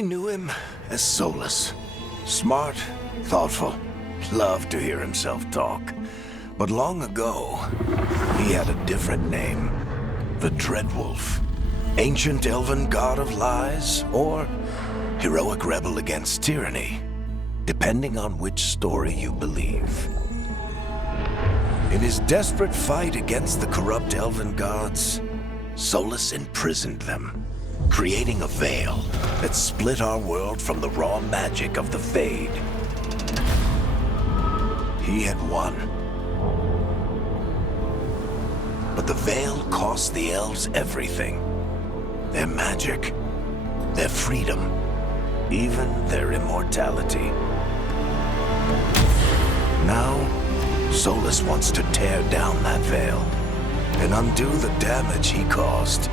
I knew him as Solus. Smart, thoughtful, loved to hear himself talk. But long ago, he had a different name. The Dreadwolf. Ancient elven god of lies, or heroic rebel against tyranny, depending on which story you believe. In his desperate fight against the corrupt elven gods, Solus imprisoned them, creating a veil that split our world from the raw magic of the Fade. He had won. But the veil cost the elves everything. Their magic, their freedom, even their immortality. Now, Solus wants to tear down that veil and undo the damage he caused,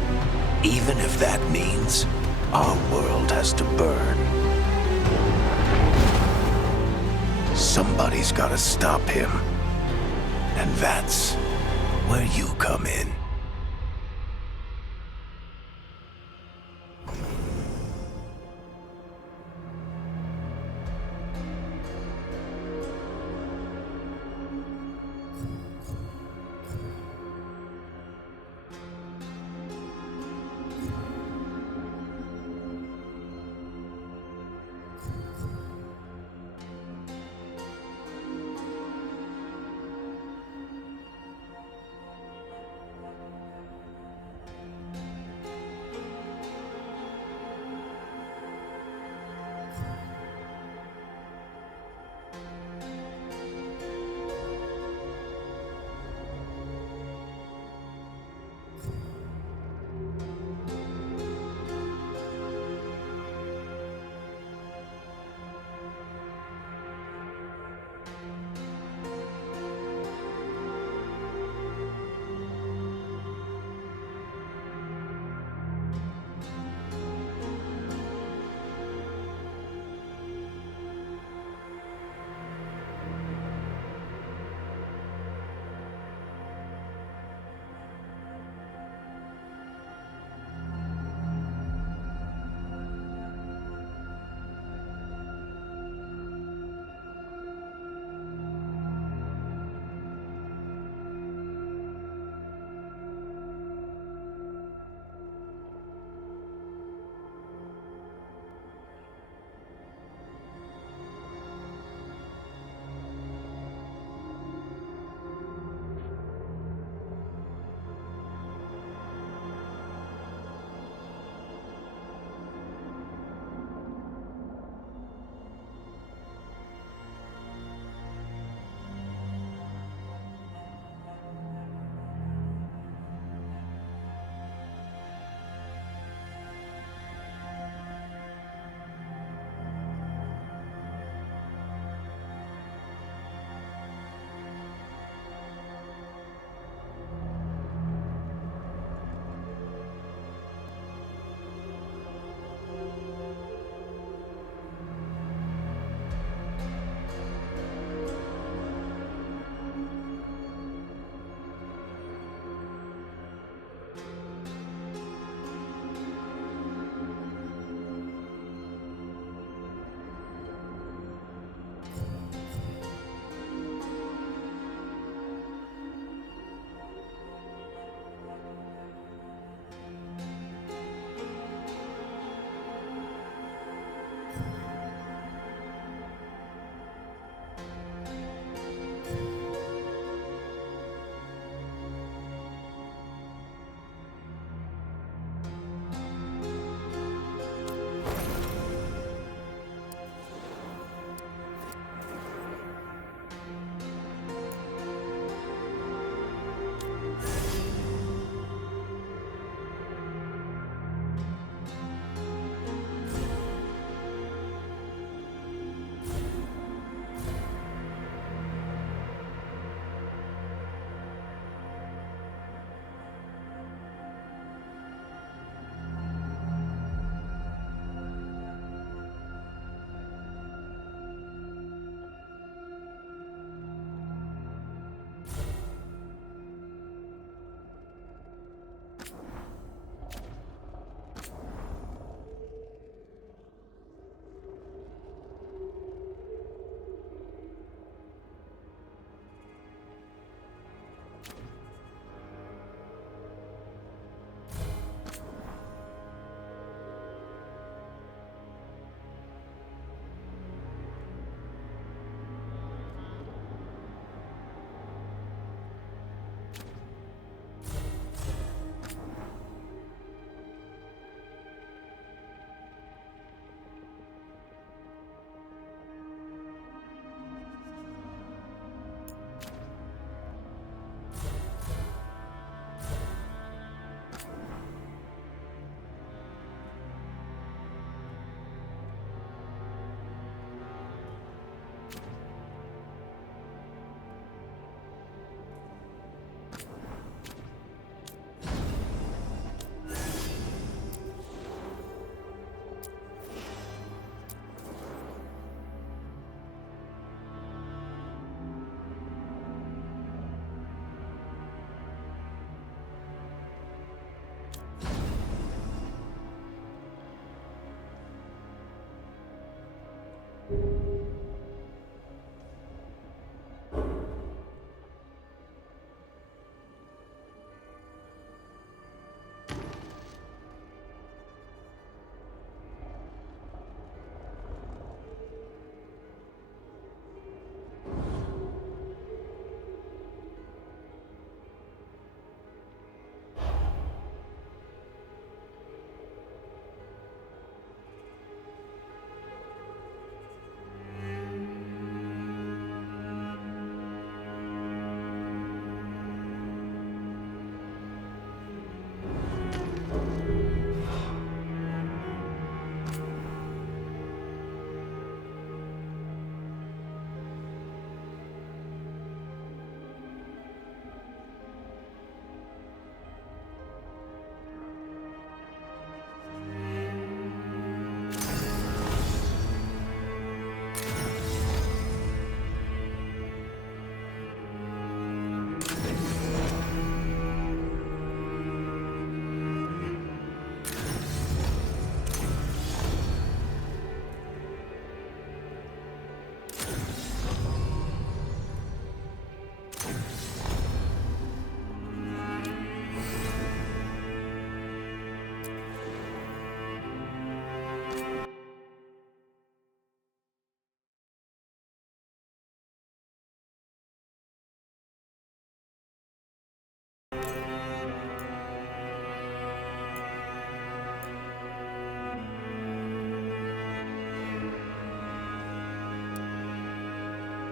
even if that means our world has to burn. Somebody's gotta stop him, and that's where you come in.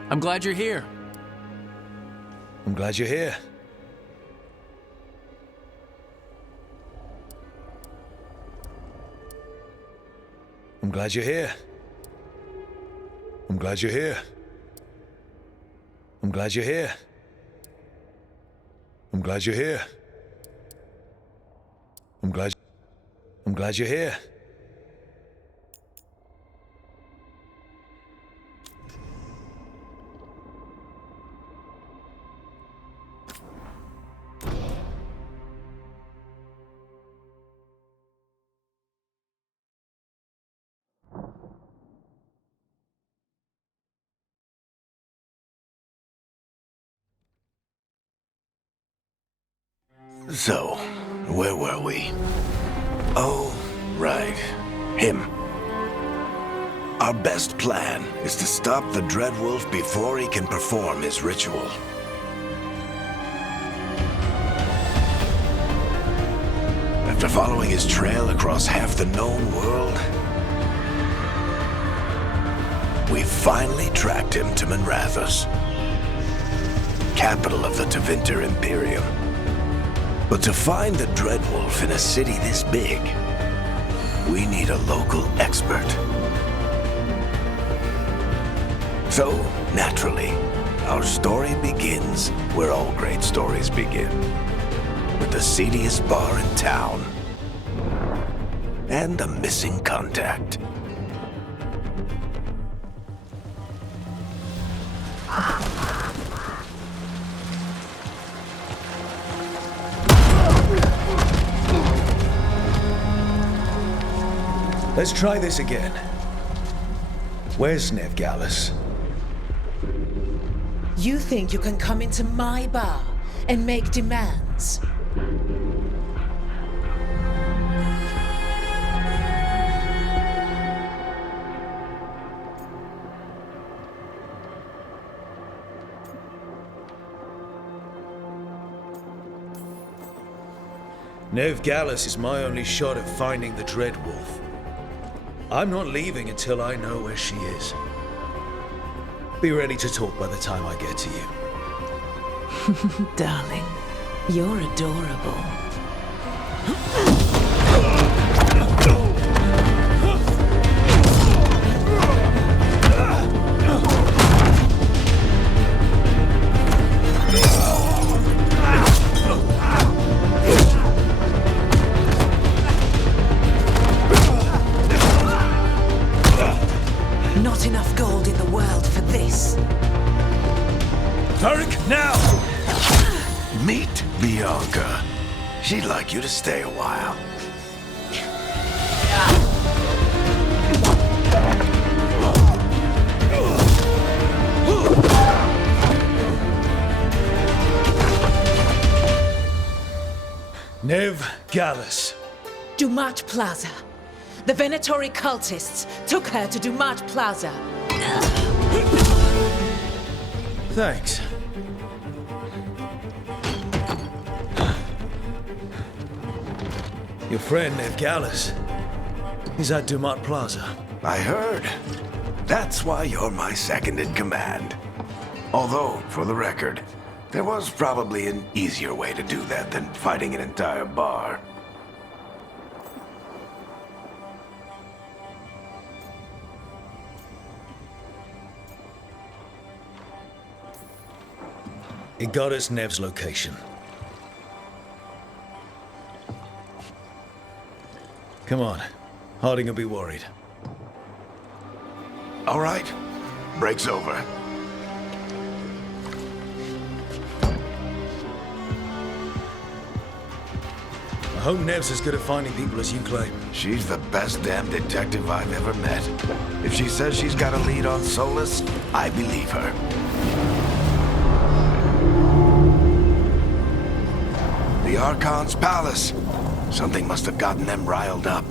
I'm glad you're here. I'm glad you're here. I'm glad you're here. I'm glad you're here. I'm glad you're here. I'm glad you're here. I'm glad you're here. So, where were we? Oh, right. Him. Our best plan is to stop the Dreadwolf before he can perform his ritual. After following his trail across half the known world, we finally tracked him to Manrathus, capital of the Tevinter Imperium. But to find the Dreadwolf in a city this big, we need a local expert. So, naturally, our story begins where all great stories begin. With the seediest bar in town. And a missing contact. Let's try this again. Where's Nevgalis? You think you can come into my bar and make demands? Nevgalis is my only shot at finding the Dreadwolf. I'm not leaving until I know where she is. Be ready to talk by the time I get to you. Darling, you're adorable. Not enough gold in the world for this. Tarek, now! Meet Bianca. She'd like you to stay a while. Nevgalis. Dumat Plaza. The Venatori cultists took her to Dumat Plaza. Thanks. Your friend Nevgalis is at Dumat Plaza. I heard. That's why you're my second in command. Although, for the record, there was probably an easier way to do that than fighting an entire bar. It got us Nev's location. Come on. Harding will be worried. All right. Break's over. I hope Nev's as good at finding people as you claim. She's the best damn detective I've ever met. If she says she's got a lead on Solus, I believe her. The Archon's palace. Something must have gotten them riled up.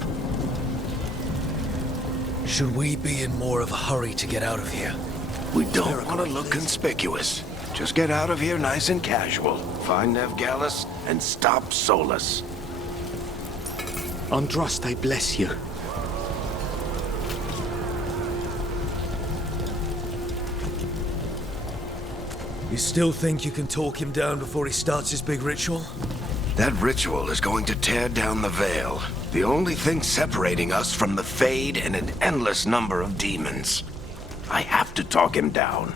Should we be in more of a hurry to get out of here? We don't want to look conspicuous. Just get out of here nice and casual. Find Nevgalis and stop Solus. Androst, I bless you. You still think you can talk him down before he starts his big ritual? That ritual is going to tear down the Veil. The only thing separating us from the Fade and an endless number of demons. I have to talk him down.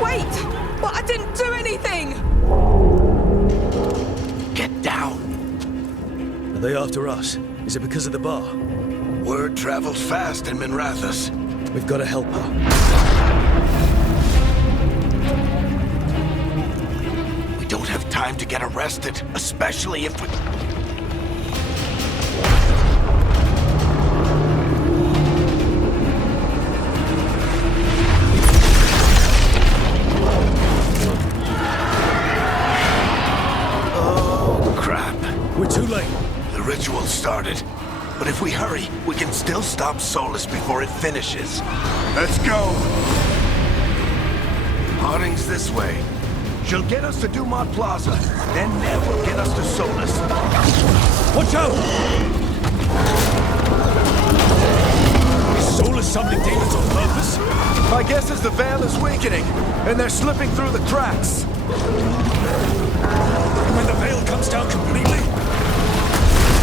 Wait! But I didn't do anything! Get down. Are they after us? Is it because of the bar? Word travels fast in Minrathous. We've got to help her. We don't have time to get arrested, especially if we... Oh, crap. We're too late. The ritual started. But if we hurry, we can still stop Solus before it finishes. Let's go! Harding's this way. She'll get us to Dumont Plaza, then Nev will get us to Solus. Watch out! Is Solus summoning demons on purpose? My guess is the Veil is weakening, and they're slipping through the cracks. And when the Veil comes down completely?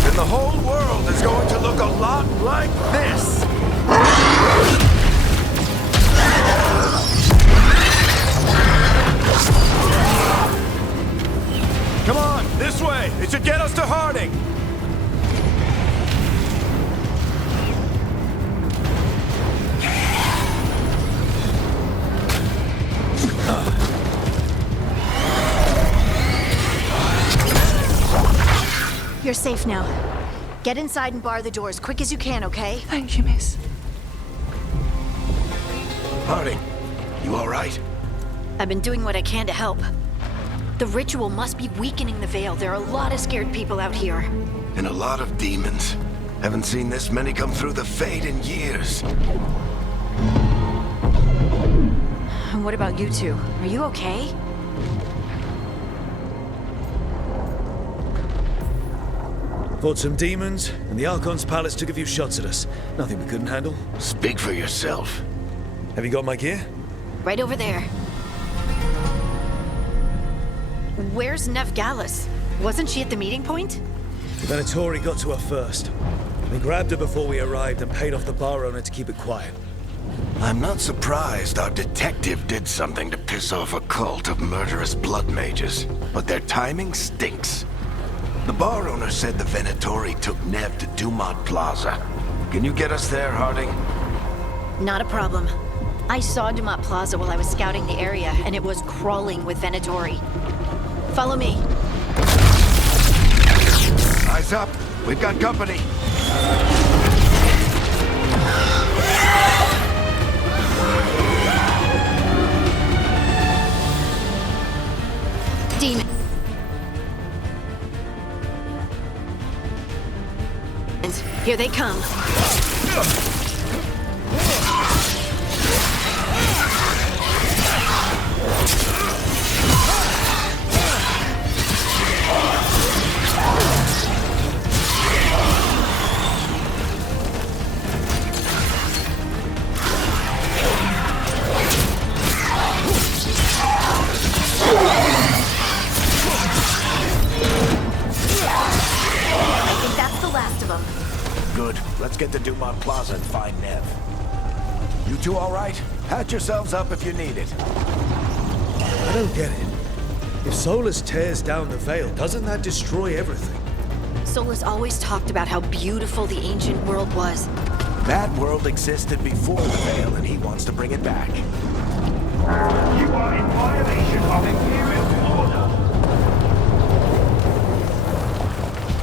And the whole world is going to look a lot like this. Come on, this way. It should get us to Harding. You're safe now. Get inside and bar the doors quick as you can, okay? Thank you, miss. Harding, you all right? I've been doing what I can to help. The ritual must be weakening the Veil. There are a lot of scared people out here. And a lot of demons. Haven't seen this many come through the Fade in years. And what about you two? Are you okay? Fought some demons, and the Archon's palace took a few shots at us. Nothing we couldn't handle. Speak for yourself. Have you got my gear? Right over there. Where's Nev Gallus? Wasn't she at the meeting point? The Venatori got to her first. They grabbed her before we arrived and paid off the bar owner to keep it quiet. I'm not surprised our detective did something to piss off a cult of murderous blood mages, but their timing stinks. The bar owner said the Venatori took Nev to Dumont Plaza. Can you get us there, Harding? Not a problem. I saw Dumont Plaza while I was scouting the area, and it was crawling with Venatori. Follow me. Eyes up. We've got company. Demon. Here they come. I think that's the last of them. Good. Let's get to Dumont Plaza and find Nev. You two all right? Patch yourselves up if you need it. I don't get it. If Solus tears down the Veil, doesn't that destroy everything? Solus always talked about how beautiful the ancient world was. That world existed before the Veil, and he wants to bring it back. You are in violation of Imperial order.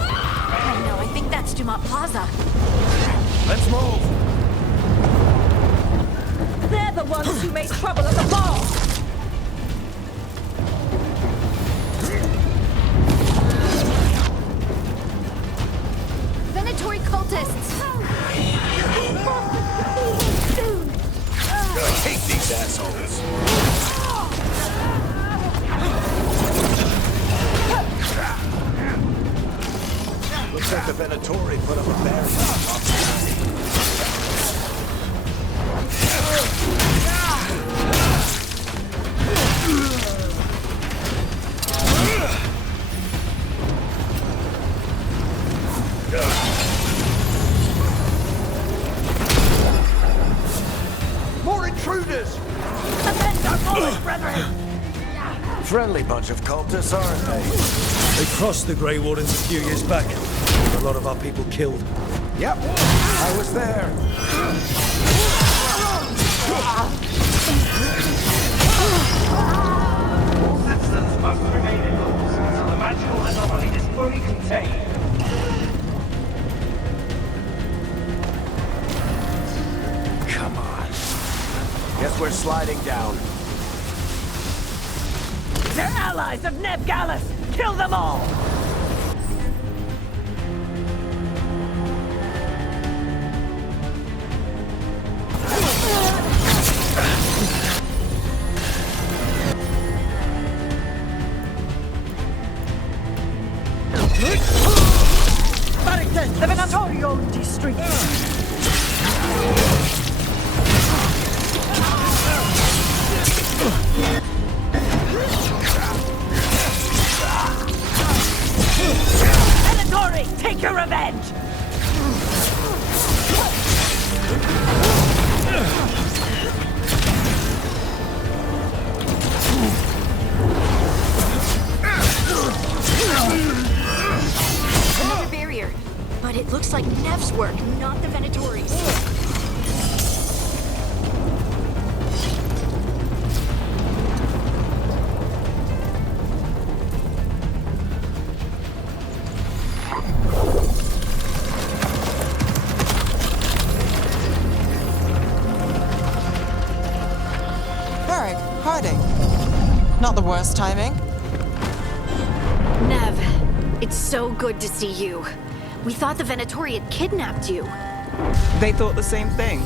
Oh no, I think that's Dumont Plaza. Let's move! They're the ones who made trouble at the bar! Venatori cultists! I hate these assholes! friendly bunch of cultists, aren't they? They crossed the Grey Wardens a few years back. A lot of our people killed. Yep, I was there. All citizens must remain indoors until the magical anomaly is fully contained. Come on. Guess we're sliding down. They're allies of Neb Gallus! Kill them all! Barricade the Venatorio district! Venatory, take your revenge! Another barrier. But it looks like Nev's work, not the Venatori's. Harding. Not the worst timing. Nev, it's so good to see you. We thought the Venatori had kidnapped you. They thought the same thing.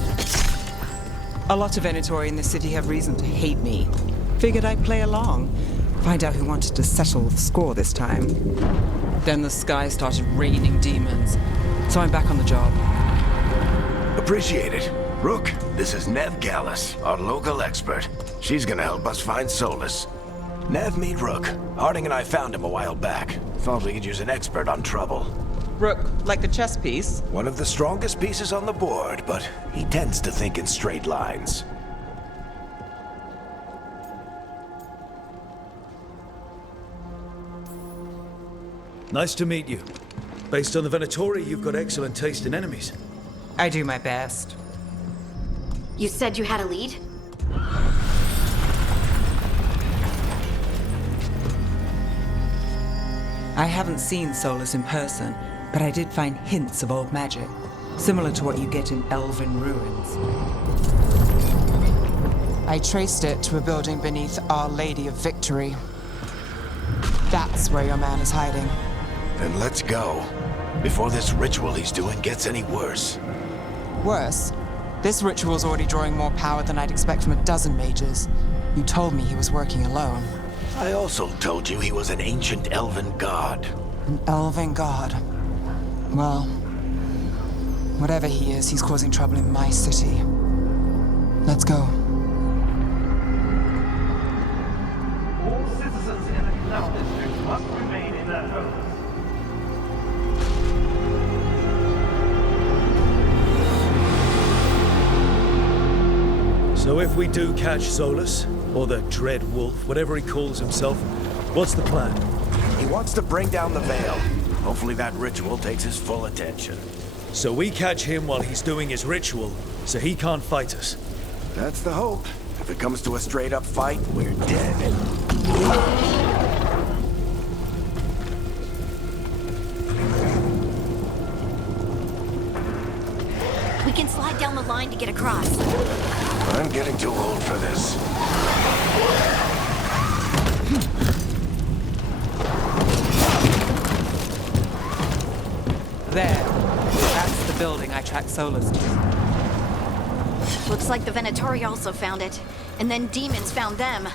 A lot of Venatori in the city have reason to hate me. Figured I'd play along. Find out who wanted to settle the score this time. Then the sky started raining demons. So I'm back on the job. Appreciate it. Rook, this is Nev Gallus, our local expert. She's gonna help us find Solus. Nev, meet Rook. Harding and I found him a while back. Thought we could use an expert on trouble. Rook, like the chess piece? One of the strongest pieces on the board, but he tends to think in straight lines. Nice to meet you. Based on the Venatori, you've got excellent taste in enemies. I do my best. You said you had a lead? I haven't seen Solus in person, but I did find hints of old magic, similar to what you get in elven ruins. I traced it to a building beneath Our Lady of Victory. That's where your man is hiding. Then let's go. Before this ritual he's doing gets any worse. Worse, this ritual's already drawing more power than I'd expect from a dozen mages. You told me he was working alone. I also told you he was an ancient elven god. An elven god. Well, whatever he is, he's causing trouble in my city. Let's go. All citizens in the Canal District must remain in their homes. So if we do catch Solus, or the Dread Wolf, whatever he calls himself, what's the plan? He wants to bring down the veil. Hopefully that ritual takes his full attention. So we catch him while he's doing his ritual, so he can't fight us. That's the hope. If it comes to a straight-up fight, we're dead. We can slide down the line to get across. I'm getting too old for this. There. That's the building I tracked Solus to. Looks like the Venatori also found it. And then demons found them.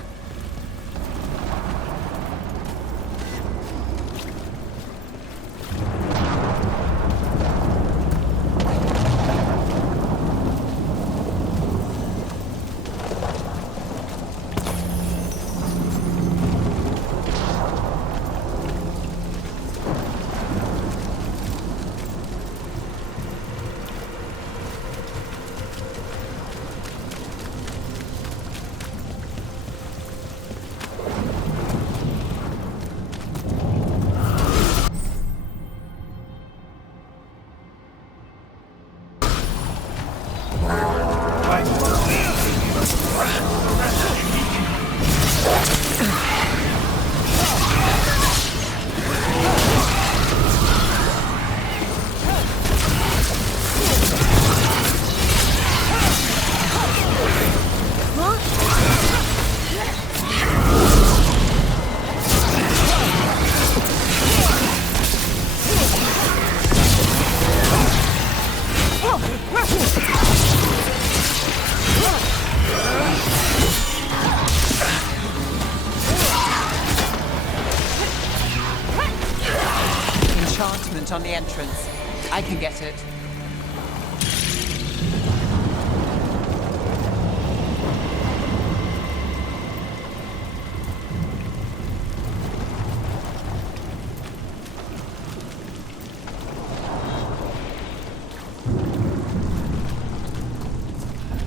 point on the entrance. I can get it.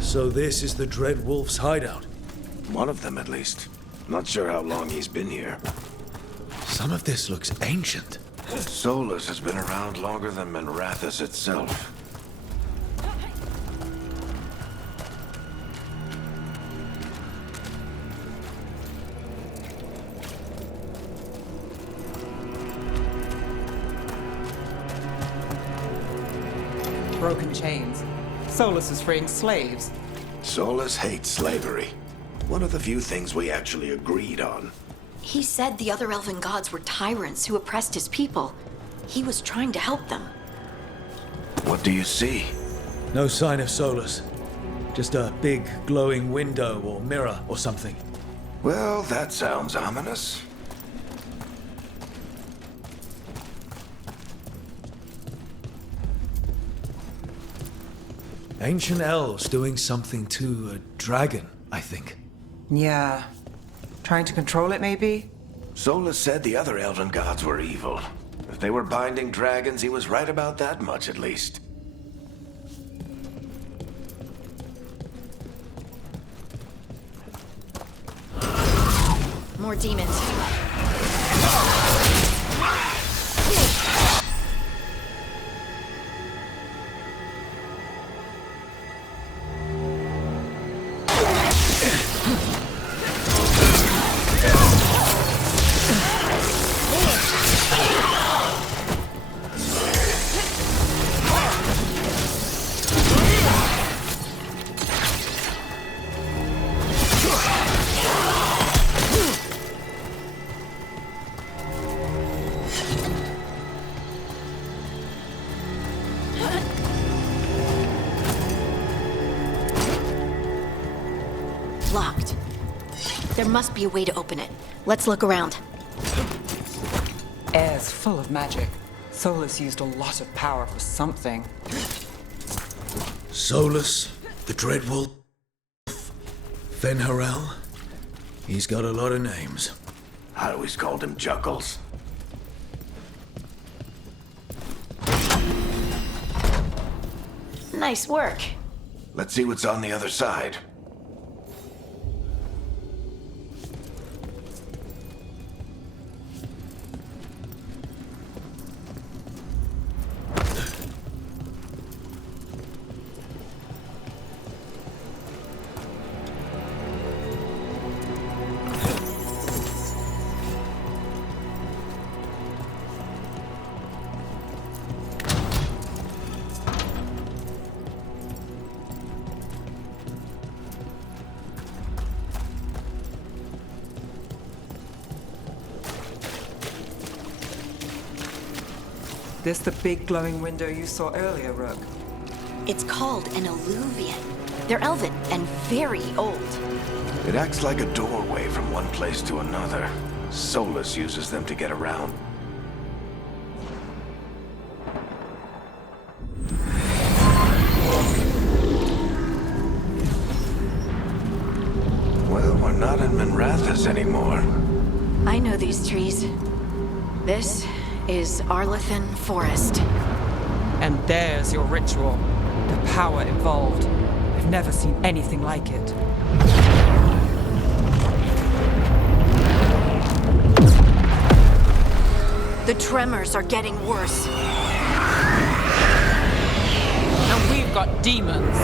So this is the Dread Wolf's hideout. One of them, at least. Not sure how long he's been here. Some of this looks ancient. Solus has been around longer than Minrathous itself. Broken chains. Solus is freeing slaves. Solus hates slavery. One of the few things we actually agreed on. He said the other elven gods were tyrants who oppressed his people. He was trying to help them. What do you see? No sign of Solus. Just a big glowing window or mirror or something. Well, that sounds ominous. Ancient elves doing something to a dragon, I think. Yeah. Trying to control it, maybe? Solus said the other elven gods were evil. If they were binding dragons, he was right about that much, at least. More demons. Locked. There must be a way to open it. Let's look around. Air's full of magic. Solus used a lot of power for something. Solus, the Dread Wolf, Fenharel. He's got a lot of names. I always called him Juggles. Nice work. Let's see what's on the other side. This the big glowing window you saw earlier, Rook? It's called an alluvian. They're elven and very old. It acts like a doorway from one place to another. Solus uses them to get around. Well, we're not in Minrathous anymore. I know these trees. This is Arlethan Forest. And there's your ritual. The power involved. I've never seen anything like it. The tremors are getting worse. And we've got demons.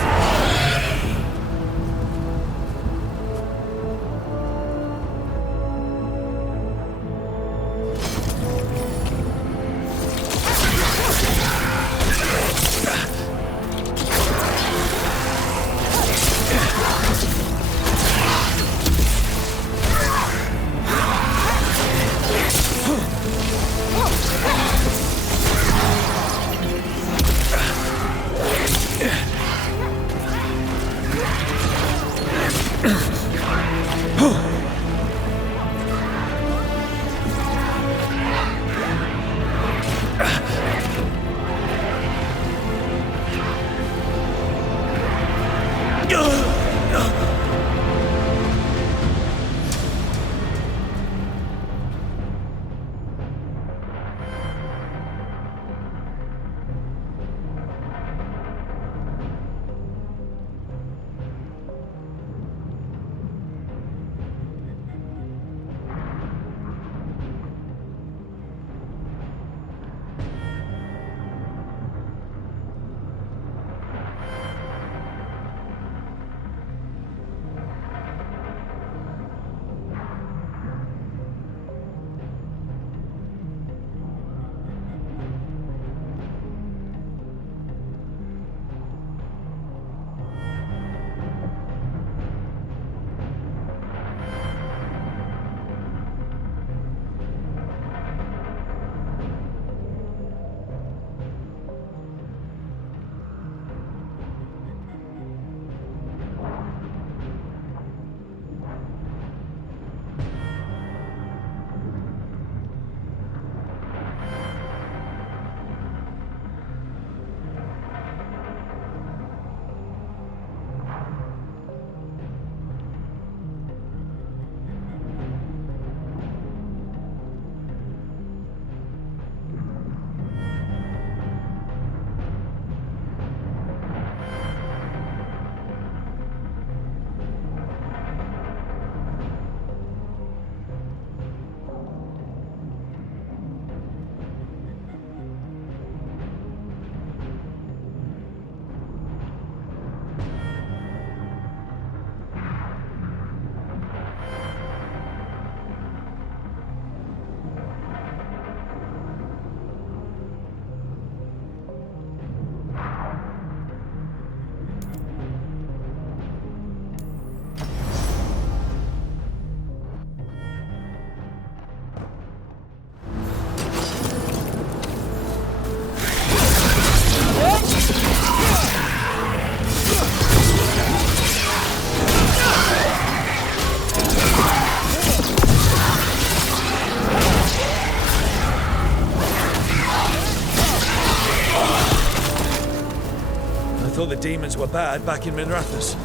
demons were bad back in Minrathous.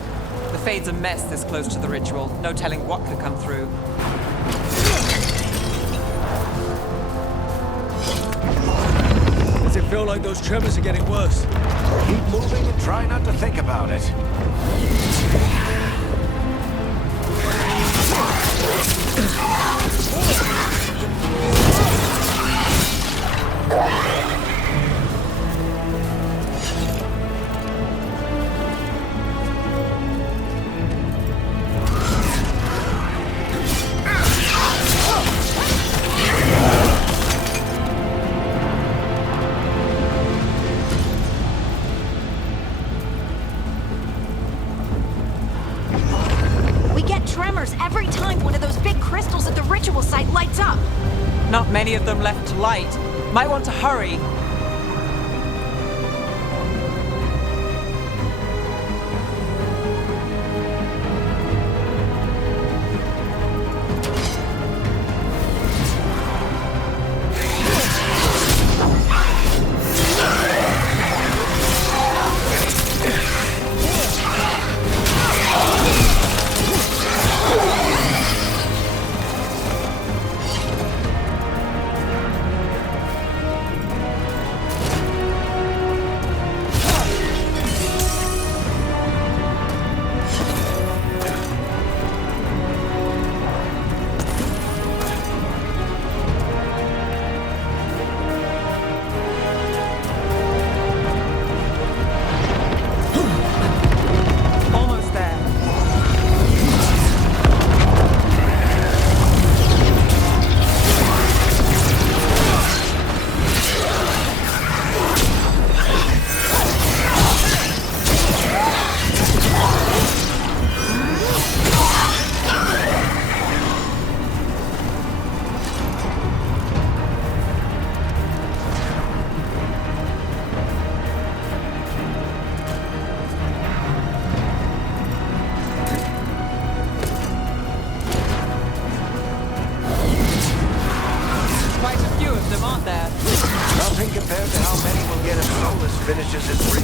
The Fade's a mess this close to the ritual. No telling what could come through. Does it feel like those tremors are getting worse? Keep moving and try not to think about it. Every time one of those big crystals at the ritual site lights up. Not many of them left to light. Might want to hurry. Nothing compared to how many will get if Solus finishes its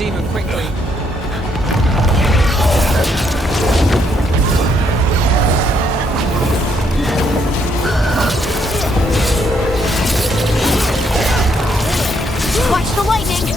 demon quickly. Watch the lightning!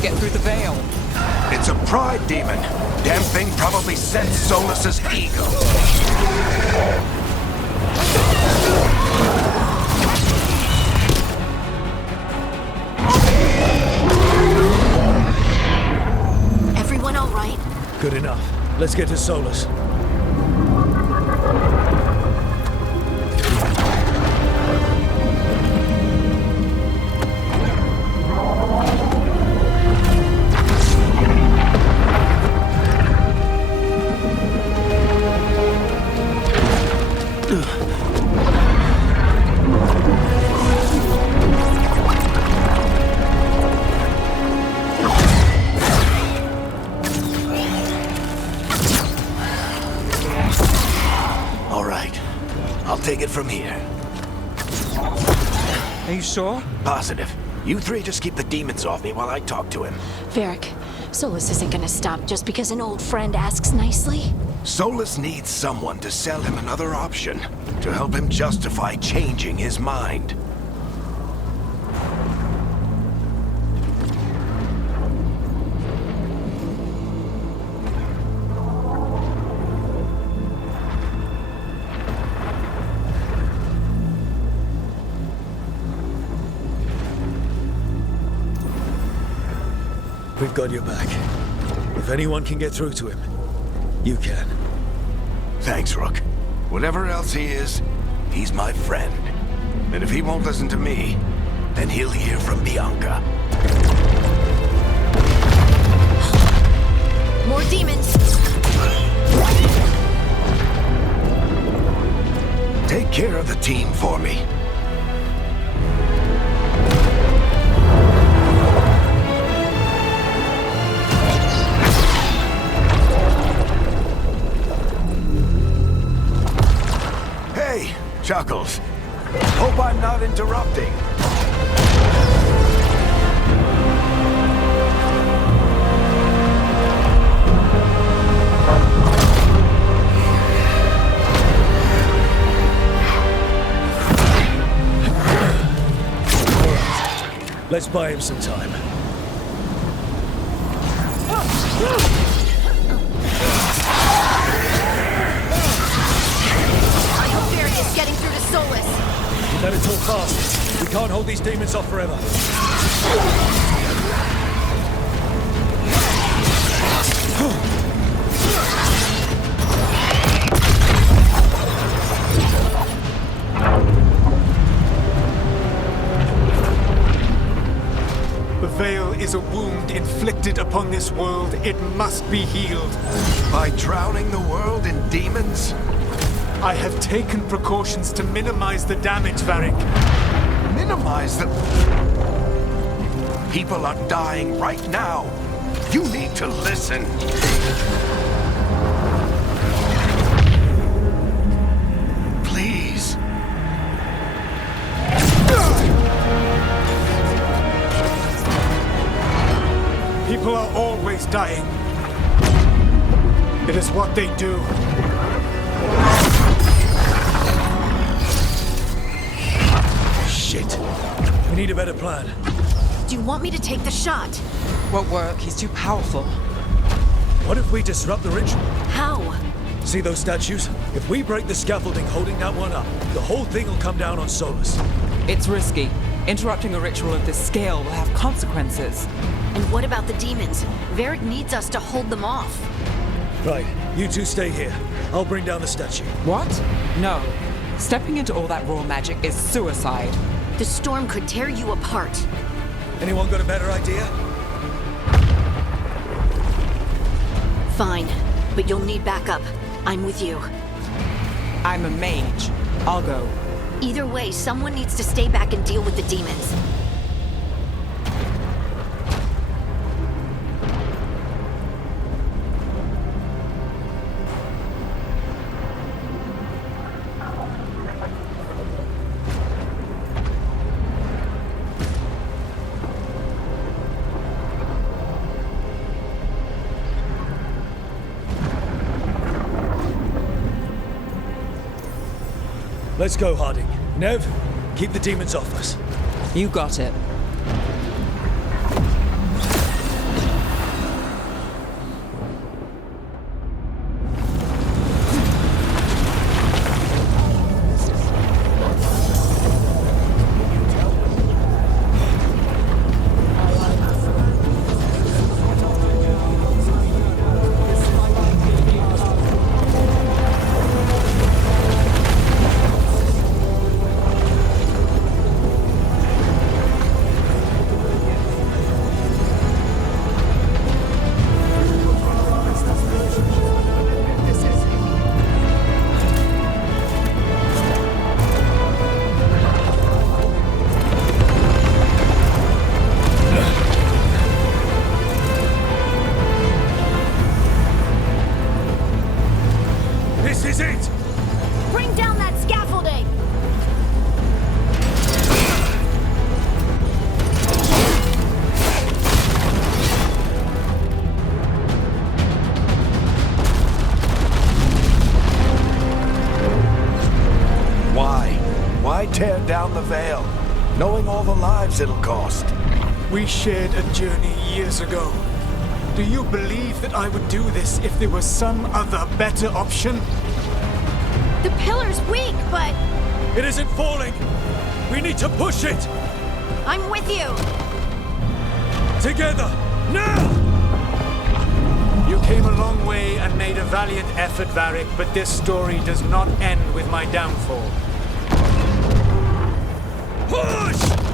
Get through the veil. It's a pride demon. Damn thing probably sensed Solus's ego. Everyone all right? Good enough. Let's get to Solus. Take it from here. Are you sure? Positive. You three just keep the demons off me while I talk to him. Varric, Solus isn't gonna stop just because an old friend asks nicely. Solus needs someone to sell him another option, to help him justify changing his mind. We've got your back. If anyone can get through to him, you can. Thanks, Rook. Whatever else he is, he's my friend. And if he won't listen to me, then he'll hear from Bianca. More demons! Take care of the team for me. Hey, Chuckles. Hope I'm not interrupting. Let's buy him some time. I hope Barry is getting through to Solus. You better talk fast. We can't hold these demons off forever. The Veil is a wound inflicted upon this world. It must be healed. By drowning the world in demons? I have taken precautions to minimize the damage, Varric. Minimize the... People are dying right now. You need to listen. Please. People are always dying. It is what they do. Shit. We need a better plan. Do you want me to take the shot? Won't work. He's too powerful. What if we disrupt the ritual? How? See those statues? If we break the scaffolding holding that one up, the whole thing will come down on Solus. It's risky. Interrupting a ritual of this scale will have consequences. And what about the demons? Varric needs us to hold them off. Right, you two stay here. I'll bring down the statue. What? No. Stepping into all that raw magic is suicide. The storm could tear you apart. Anyone got a better idea? Fine, but you'll need backup. I'm with you. I'm a mage. I'll go. Either way, someone needs to stay back and deal with the demons. Let's go, Harding. Nev, keep the demons off us. You got it. tear down the veil, knowing all the lives it'll cost. We shared a journey years ago. Do you believe that I would do this if there was some other better option? The pillar's weak, but It isn't falling! We need to push it! I'm with you. Together! Now! You came a long way and made a valiant effort, Varric, but this story does not end with my downfall. Push!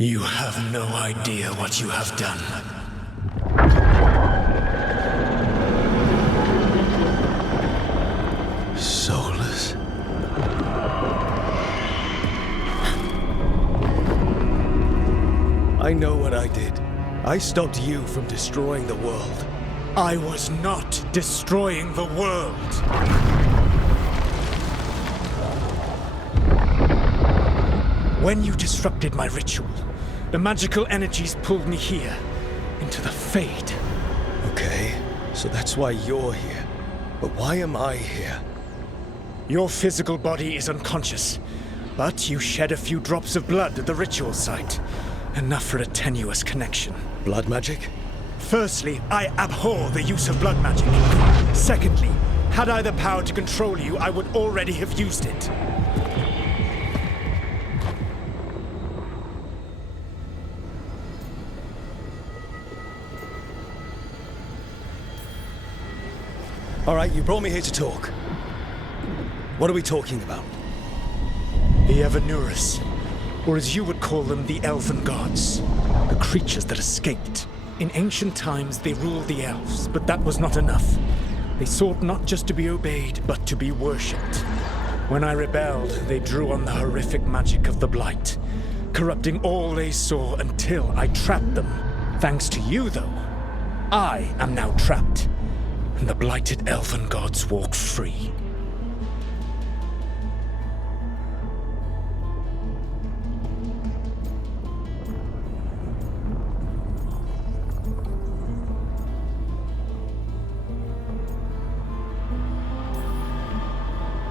You have no idea what you have done. Soulless. I know what I did. I stopped you from destroying the world. I was not destroying the world. When you disrupted my ritual, the magical energies pulled me here, into the Fade. Okay, so that's why you're here. But why am I here? Your physical body is unconscious, but you shed a few drops of blood at the ritual site. Enough for a tenuous connection. Blood magic? Firstly, I abhor the use of blood magic. Secondly, had I the power to control you, I would already have used it. All right, you brought me here to talk. What are we talking about? The Evanurus, or as you would call them, the Elven Gods. The creatures that escaped. In ancient times, they ruled the elves, but that was not enough. They sought not just to be obeyed, but to be worshipped. When I rebelled, they drew on the horrific magic of the Blight, corrupting all they saw until I trapped them. Thanks to you, though, I am now trapped, and the blighted Elven Gods walk free.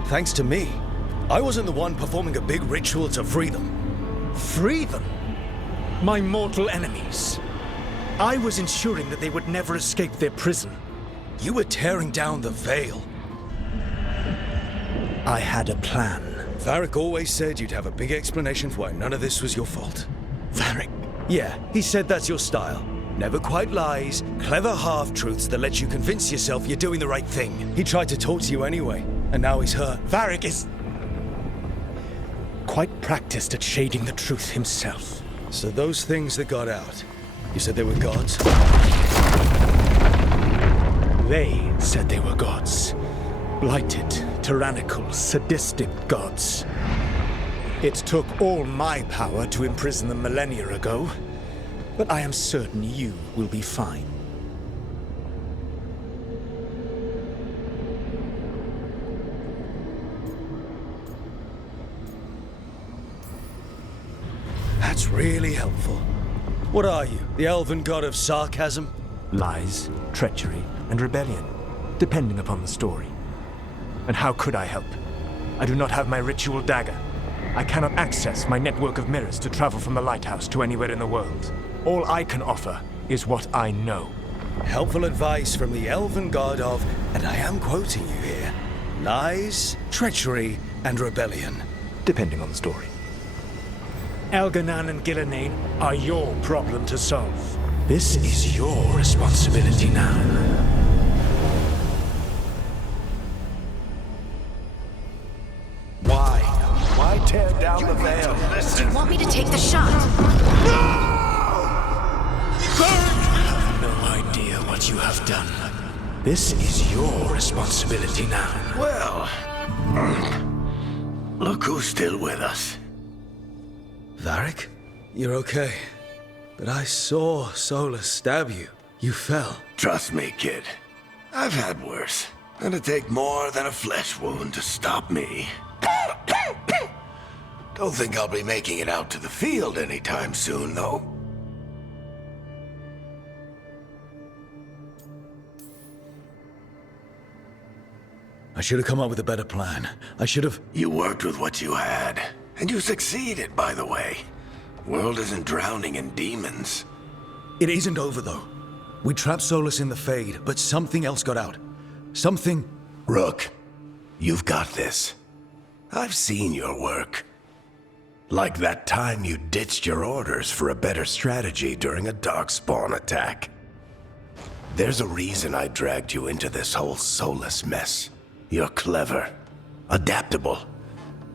Thanks to me. I wasn't the one performing a big ritual to free them. Free them? My mortal enemies. I was ensuring that they would never escape their prison. You were tearing down the Veil. I had a plan. Varric always said you'd have a big explanation for why none of this was your fault. Varric. Yeah, he said that's your style. Never quite lies, clever half-truths that let you convince yourself you're doing the right thing. He tried to talk to you anyway, and now he's hurt. Varric is quite practiced at shading the truth himself. So those things that got out, you said they were gods? They said they were gods. Blighted, tyrannical, sadistic gods. It took all my power to imprison them millennia ago, but I am certain you will be fine. That's really helpful. What are you, the elven god of sarcasm? Lies, treachery, and rebellion, depending upon the story. And how could I help? I do not have my ritual dagger. I cannot access my network of mirrors to travel from the lighthouse to anywhere in the world. All I can offer is what I know. Helpful advice from the elven god of, and I am quoting you here, lies, treachery, and rebellion. Depending on the story. Elganan and Gillenane are your problem to solve. This is your responsibility now. Why tear down the Veil? Do you want me to take the shot? You have no idea what you have done. This is your responsibility now. Well, look who's still with us. Varric? You're okay. But I saw Solus stab you. You fell. Trust me, kid. I've had worse. It'll take more than a flesh wound to stop me. Don't think I'll be making it out to the field anytime soon, though. I should have come up with a better plan. I should have... You worked with what you had. And you succeeded, by the way. World isn't drowning in demons. It isn't over, though. We trapped Solus in the Fade, but something else got out. Something... Rook, you've got this. I've seen your work. Like that time you ditched your orders for a better strategy during a darkspawn attack. There's a reason I dragged you into this whole Solus mess. You're clever, adaptable,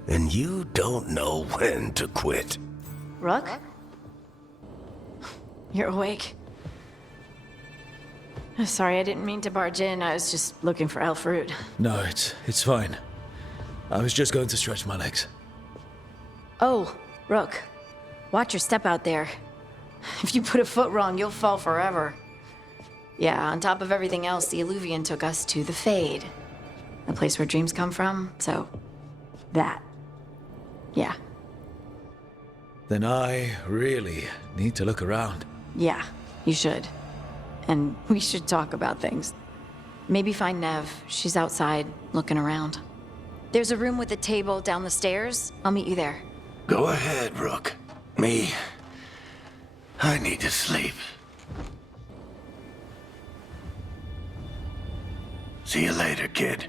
and you don't know when to quit. Rook? You're awake. Sorry, I didn't mean to barge in. I was just looking for elf fruit. No, it's fine. I was just going to stretch my legs. Oh, Rook. Watch your step out there. If you put a foot wrong, you'll fall forever. Yeah, on top of everything else, the Illuvian took us to the Fade. The place where dreams come from, so... that. Yeah. Then I really need to look around. Yeah, you should. And we should talk about things. Maybe find Nev. She's outside, looking around. There's a room with a table down the stairs. I'll meet you there. Go ahead, Rook. I need to sleep. See you later, kid.